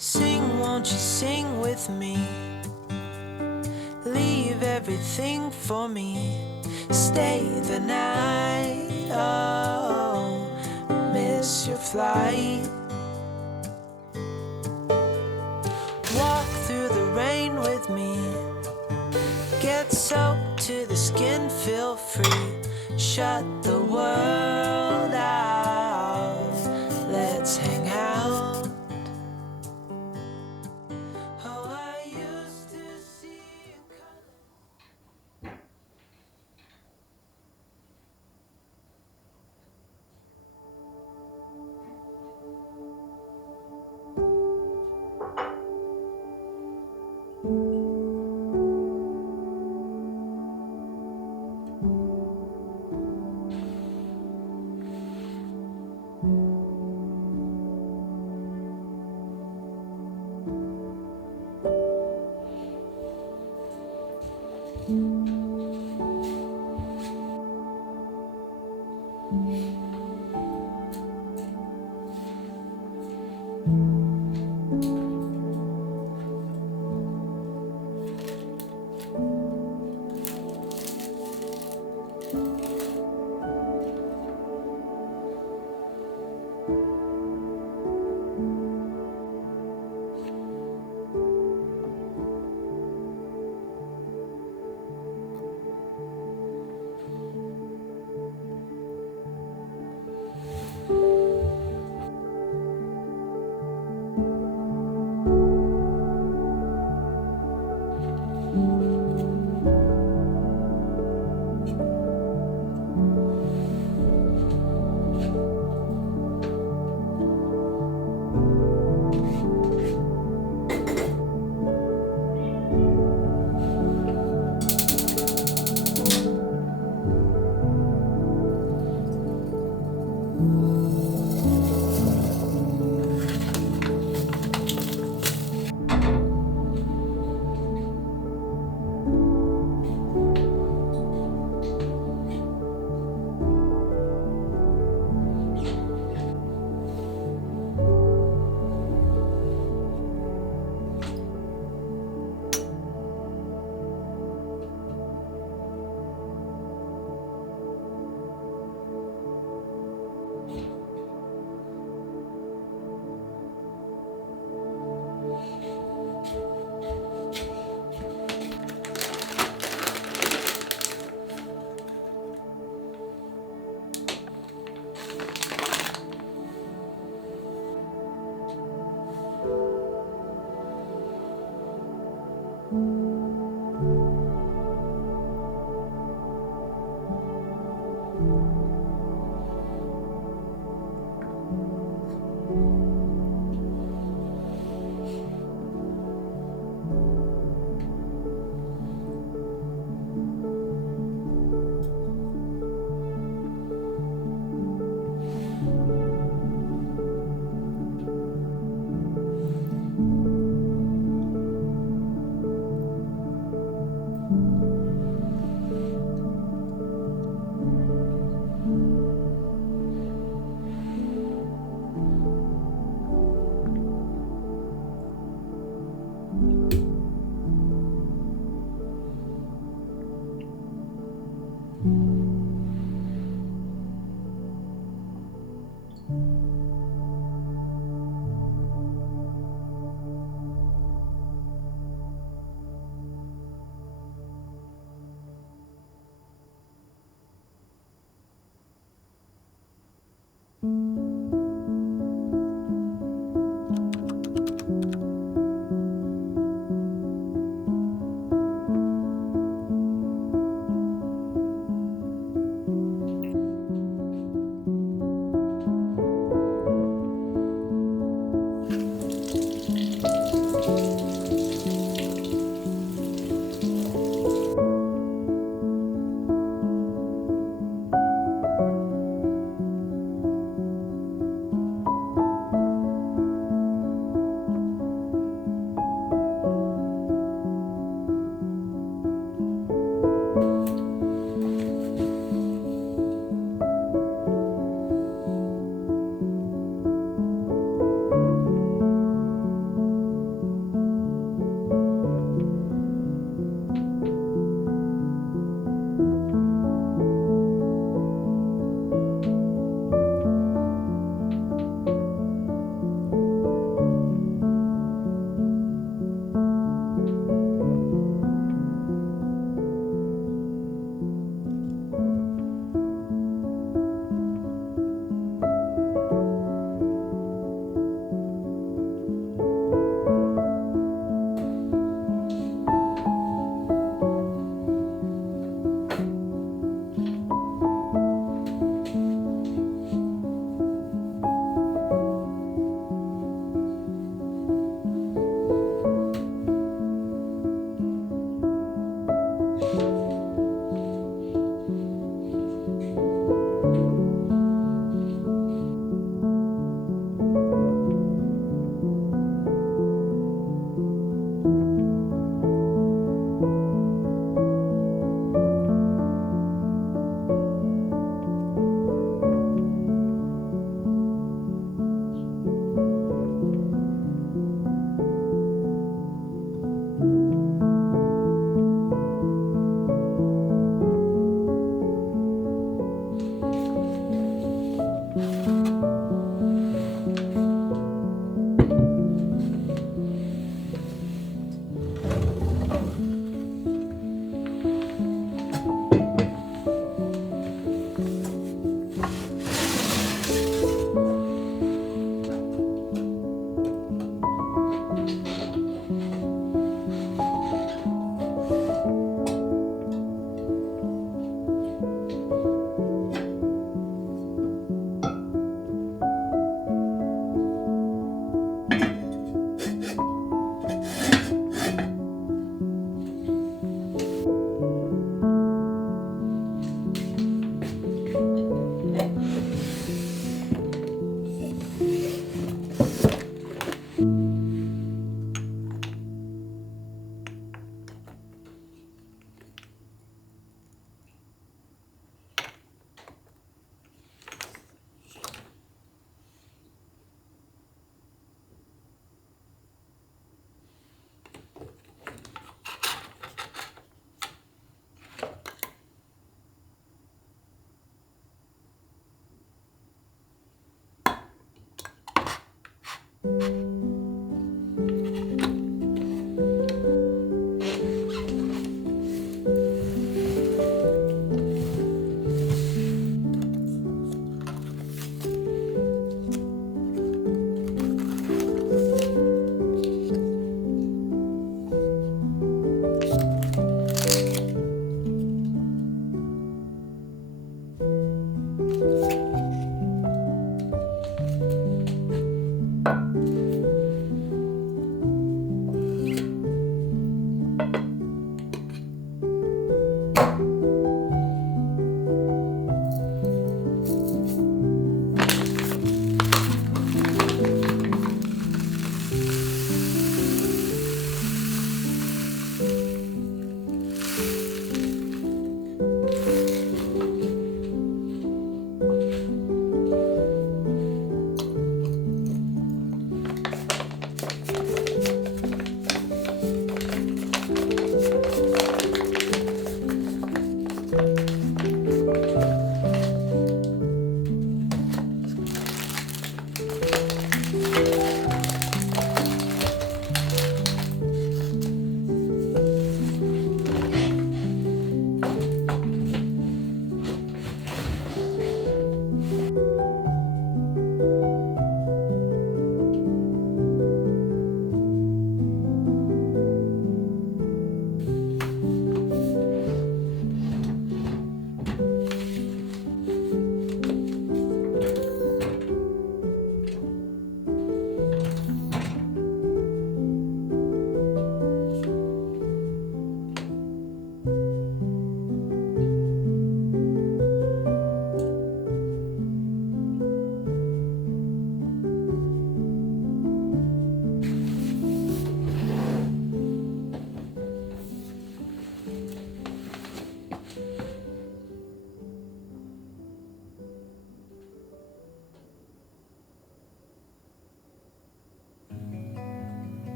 Sing, won't you sing with me? Leave everything for me. Stay the night. Oh, miss your flight. Walk through the rain with me. Get soaked to the skin, feel free. Shut the world out. Let's hang out. Oh, I used to see in color. 「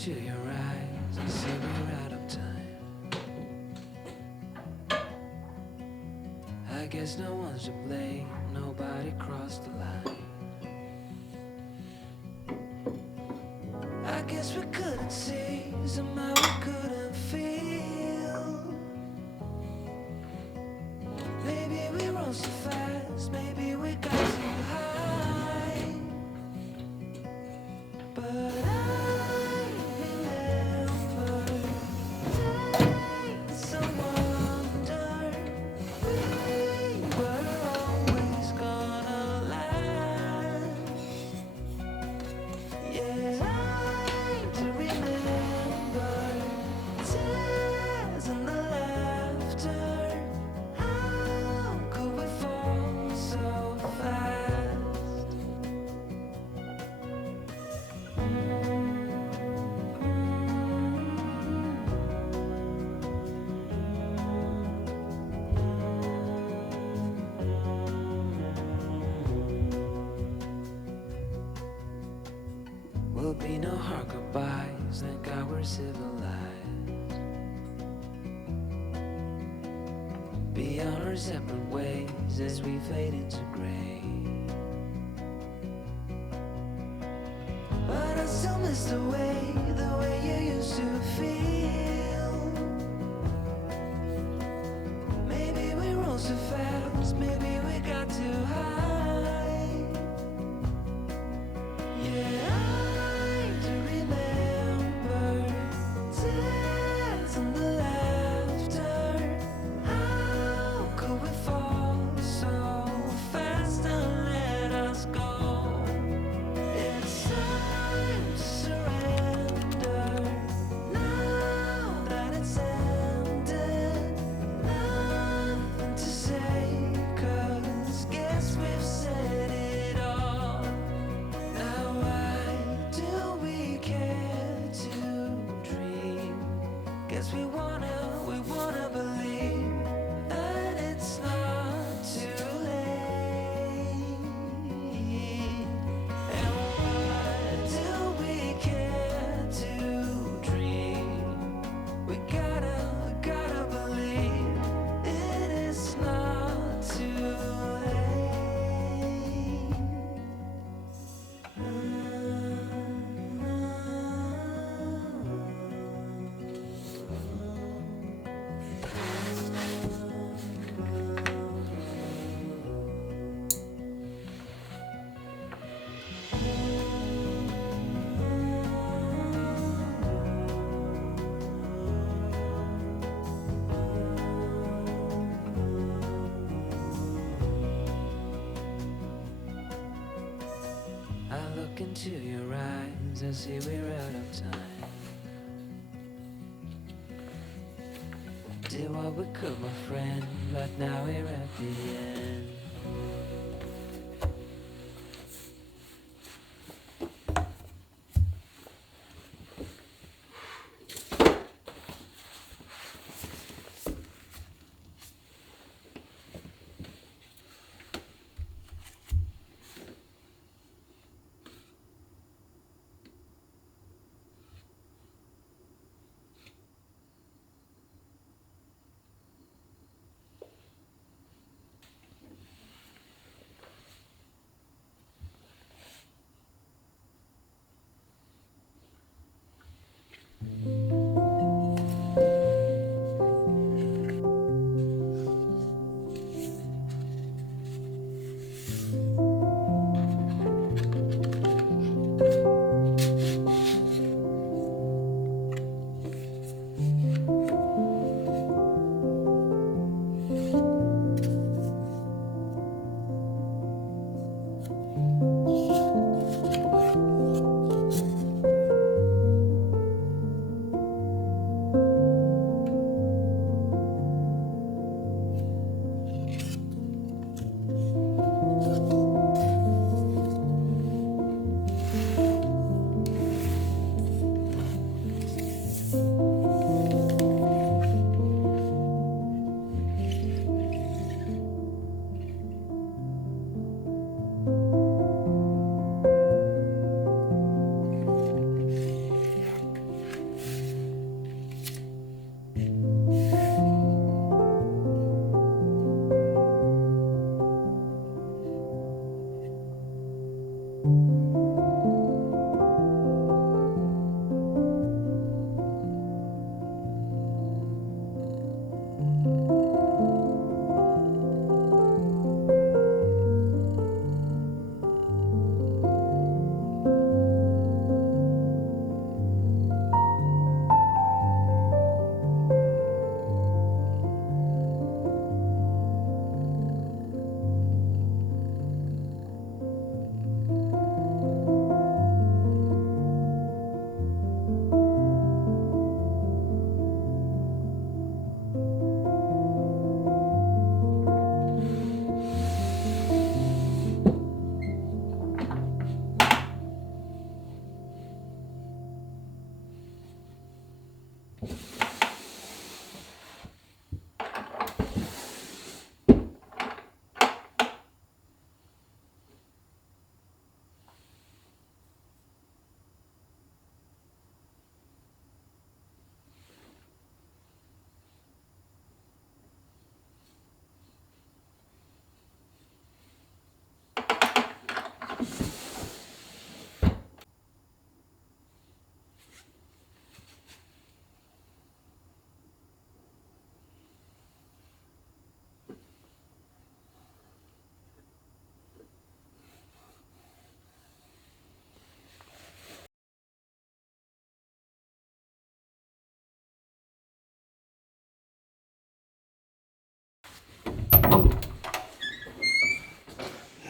into your eyes and say we're out of time. I guess no one's to blame, nobody crossed the line. I guess we couldn't see, somehow we couldn't feel. Maybe we rose so fast, maybe we got too high. But I remember days of wonder. We were always gonna last. Yeah, I do remember tears and the laughter. How could we fall so fast? Will be no hard goodbyes, thank God we're civilized. Be on our separate ways as we fade into gray. But I still miss the way you used to feel. Maybe we rose too fast, maybe we got too high. Yeah, I do remember tears and the laughter. How could we fall so fast and let us go? It's time to surrender. Now that it's ended, nothing to say 'cause friends and see we're out of time. Did what we could, my friend, but now we're at the end.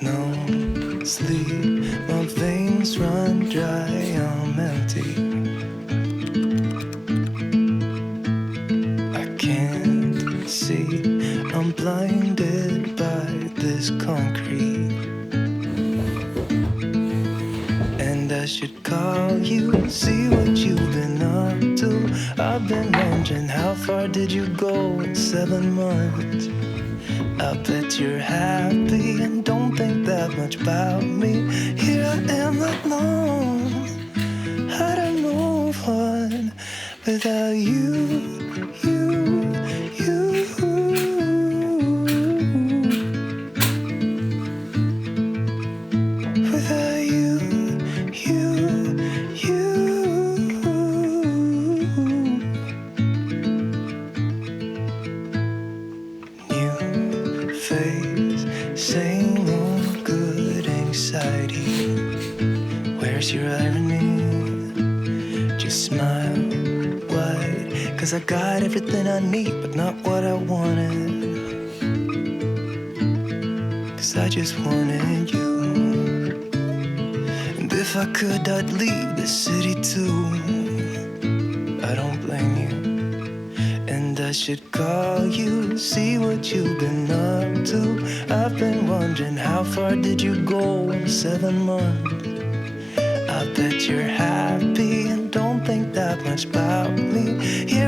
No sleep, my veins run dry, I'm empty. I can't see, I'm blinded by this concrete. And I should call you and see what you've been up to. I've been wondering, how far did you go in 7 months? I bet you're happy and don't think that much about me. Here I am alone, how to move on without you. Without you. New face, same old good anxiety. Where's your irony? Just smile wide, 'cause I got everything I need, but not what I wanted. 'Cause I just wanted you. And if If I could, I'd leave the city too. I don't blame you. And I should call you, see what you've been up to. I've been wondering, how far did you go in 7 months? I bet you're happy and don't think that much about me. Yeah,